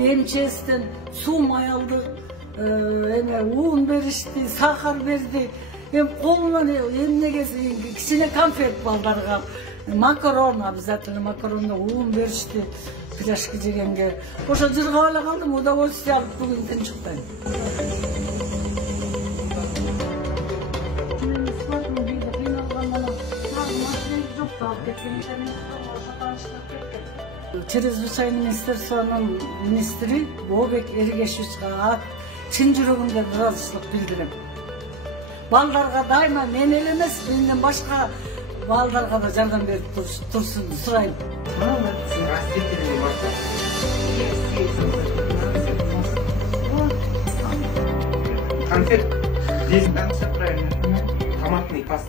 emчестен суу май алдык, un berişti, sakar verdi. Kolundan emnege kişine konfet baldarga. Makaron, обязательно makaronda un berişti. Plaşki jegenge. Oşa jırgap ala kaldım, удовольствие alıp bugün tinçiktayım. Чрезвычайный министерствонун министри Бобек Эргешевичке чын жүрөгүмдөн ыраазычылык билдирем. Балдарга дайыма мен эле эмес, менден башка балдарга да жардам берип турсун сурайм. Конфет здесь, да, все правильно. Томатный паста.